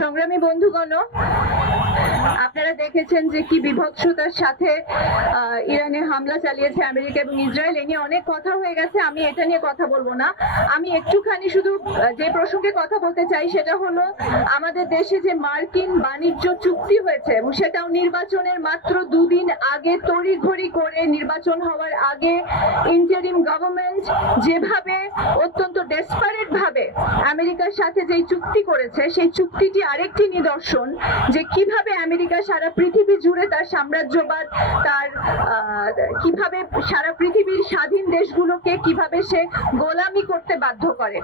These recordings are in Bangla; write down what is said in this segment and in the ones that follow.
সংগ্রামী বন্ধুগণ, আপনারা দেখেছেন যে কি বিভৎসতার সাথে ইরানে হামলা চালিয়েছে আমেরিকা এবং ইসরায়েল। এ নিয়ে অনেক কথা হয়ে গেছে, আমি এটা নিয়ে কথা বলবো না। আমি একটুখানি শুধু যে প্রসঙ্গে কথা বলতে চাই সেটা হলো আমাদের দেশে যে মার্কিন বাণিজ্য চুক্তি হয়েছে এবং সেটাও নির্বাচনের মাত্র দুদিন আগে তড়িঘড়ি করে, নির্বাচন হওয়ার আগে ইন্টারিম গভর্নমেন্ট যেভাবে অত্যন্ত ডেসপারেট ভাবে আমেরিকার সাথে যে চুক্তি করেছে, সেই চুক্তিটি আরেকটি নিদর্শন যে কিভাবে আমেরিকা সারা পৃথিবী জুড়ে তার সাম্রাজ্যবাদ, তার কিভাবে সারা পৃথিবীর স্বাধীন দেশগুলোকে কিভাবে সে গোলামি করতে বাধ্য করে।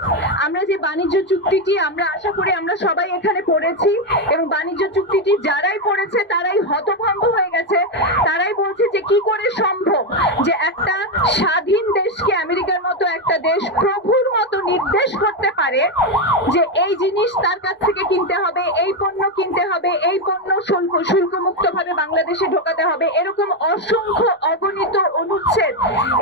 আমরা যে বাণিজ্য চুক্তিটি, আমরা আশা করি আমরা সবাই এখানে পড়েছি এবং বাণিজ্য চুক্তিটি যারাই পড়েছে তারাই হতভম্ব হয়ে গেছে। তারাই বলছে যে কি করে সম্ভব যে একটা স্বাধীন দেশকে আমেরিকার মতো একটা দেশ প্রভুর মতো নির্দেশ করতে পারে যে এই জিনিস তার কাছ থেকে কিনতে হবে, এই পণ্য কিনতে হবে, এই পণ্য শুল্ক মুক্ত ভাবে বাংলাদেশে ঢোকাতে হবে। এরকম অসংখ্য অগণিত অনুচ্ছেদ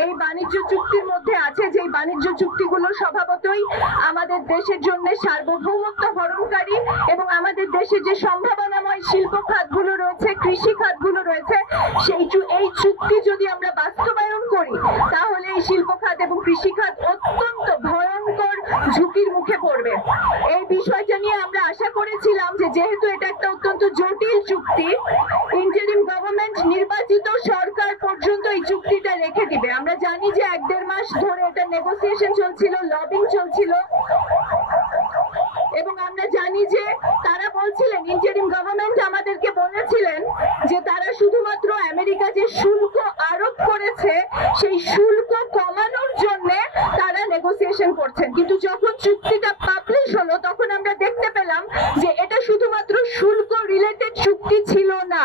এই বাণিজ্য চুক্তির মধ্যে আছে, যে বাণিজ্য চুক্তিগুলো স্বভাবতই আমাদের দেশের জন্য সার্বভৌমত্ব হরণকারী এবং আমাদের দেশে যে সম্ভাবনাময় শিল্প খাতগুলো রয়েছে, কৃষি খাতগুলো রয়েছে, এই চুক্তি যদি আমরা বাস্তবায়ন করি তাহলে এই শিল্প খাত এবং কৃষি খাত অত্যন্ত ভয়ঙ্কর ঝুঁকির মুখে পড়বে। এই বিষয়টা নিয়ে আমরা আশা করেছিলাম যে যেহেতু এটা একটা অত্যন্ত জটিল চুক্তি, ইন্টারিম গভর্নমেন্ট নির্বাচিত সরকার পর্যন্ত এই চুক্তিটা রেখে দিবে। আমরা জানি যে 1-1.5 মাস ধরে এটা নেগোসিয়েশন চলছিল, লবিং চলছিল এবং আমরা জানি যে তারা বলছিলেন, ইন্টারিম গভর্নমেন্ট আমাদেরকে বলেছিলেন যে তারা শুধুমাত্র আমেরিকা যে শুল্ক আরোপ করেছে সেই শুল্ক কমানোর জন্য তারা নেগোসিয়েশন করছেন। কিন্তু যখন চুক্তিটা পাবলিশ হলো তখন আমরা দেখতে পেলাম যে এটা শুধুমাত্র শুল্ক রিলেটেড চুক্তি ছিল না।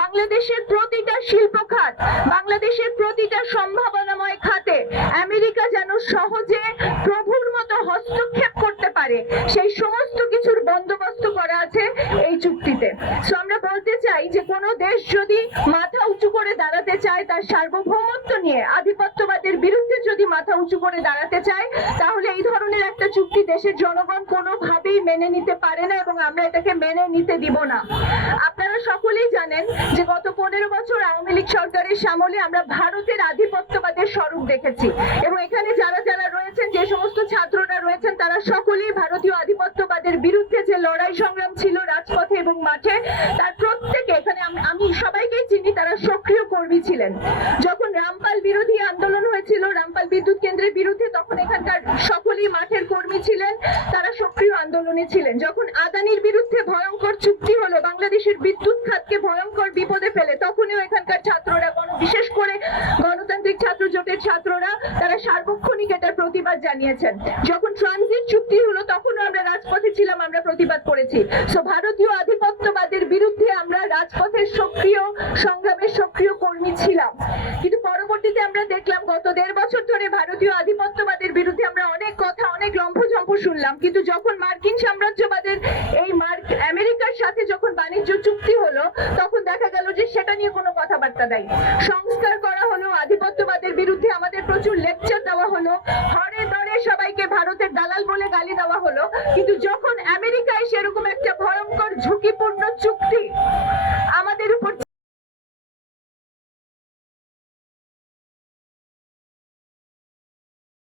বাংলাদেশের প্রতিটা শিল্প খাত, বাংলাদেশের প্রতিটা সম্ভাবনাময় খাতে আমেরিকা যেন সহজে প্রভুর মতো হস্তক্ষেপ করতে পারে সেই সমস্ত কিছুর বন্দোবস্ত করা আছে এই চুক্তিতে। সো আমরা বলতে চাই যে কোনো দেশ যদি মাথা উঁচু করে দাঁড়াতে চায়, তার সার্বভৌমত্ব নিয়ে আধিপত্যবাদের বিরুদ্ধে যদি মাথা উঁচু করে দাঁড়াতে চায়, তাহলে এই ধরনের একটা চুক্তি দেশের জনগণ কোনোভাবেই মেনে নিতে পারে না এবং আমরা এটাকে মেনে নিতে দিব না। আপনারা সকলেই জানেন যে গত 15 বছর আওয়ামী লীগ সরকারের সামলে আমরা ভারতের আধিপত্যবাদের স্বরূপ দেখেছি এবং এখানে যারা যারা রয়েছেন, যে সমস্ত ছাত্ররা রয়েছেন, তারা সকলেই ভারতীয় আধিপত্যবাদের বিরুদ্ধে যে লড়াই সংগ্রাম ছিল রাজপথে এবং মাঠে, তার প্রত্যেকে, এখানে আমি সবাইকেই চিনি, তারা সক্রিয় কর্মী ছিলেন। যখন রামপাল বিরোধী আন্দোলন হয়েছিল, রামপাল বিদ্যুৎ কেন্দ্রের বিরুদ্ধে, তখন এখানকার সকলেই মাঠের কর্মী ছিলেন, তারা সক্রিয় আন্দোলনে ছিলেন। যখন আদানির বিরুদ্ধে ভয়ঙ্কর চুক্তি হলো, বাংলাদেশের বিদ্যুৎ খাতকে ভয়ঙ্কর বিপদে ফেলে, তখনও এখানকার ছাত্ররা, বিশেষ করে গণতান্ত্রিক ছাত্র জোটের ছাত্ররা, তারা সার্বক্ষণিক এটার প্রতিবাদ জানিয়েছেন। যখন ট্রানজিট চুক্তি হলো তখনও আমরা রাজপথে ছিলাম, আমরা প্রতিবাদ করেছি। সো ভারতীয় আধিপত্যবাদের বিরুদ্ধে আমরা রাজপথের সক্রিয় সংগ্রামের সক্রিয় কর্মী ছিলাম। কিন্তু পরবর্তীতে আমরা দেখলাম গত 1.5 বছর ধরে ভারতীয় আধিপত্যবাদের বিরুদ্ধে আমরা অনেক কথা, অনেক লম্ফঝম্প শুনলাম, কিন্তু যখন মার্কিন সাম্রাজ্যবাদের এই আমেরিকার সাথে যখন বাণিজ্য চুক্তি হলো তখন দেখা গেল যে সেটা নিয়ে কোনো কথাবার্তা নাই। সংস্কার করা হলো, আধিপত্যবাদের বিরুদ্ধে আমাদের প্রচুর লেকচার দেওয়া হলো, হরে দরে সবাইকে ভারতের দালাল বলে গালি দেওয়া হলো, কিন্তু যখন আমেরিকায় সেরকম একটা ভয়ঙ্কর ঝুঁকিপূর্ণ চুক্তি